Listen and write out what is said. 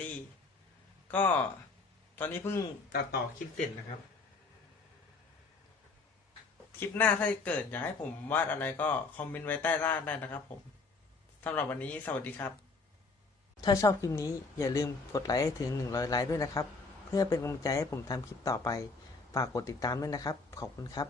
รี่ก็ตอนนี้เพิ่งตัดต่อคลิปเสร็จนะครับคลิปหน้าถ้าเกิดอยากให้ผมวาดอะไรก็คอมเมนต์ไว้ใต้ล่างได้นะครับผมสำหรับวันนี้สวัสดีครับถ้าชอบคลิปนี้อย่าลืมกดไลค์ให้ถึง100 ไลค์ด้วยนะครับเพื่อเป็นกำลังใจให้ผมทำคลิปต่อไปฝากกดติดตามด้วยนะครับขอบคุณครับ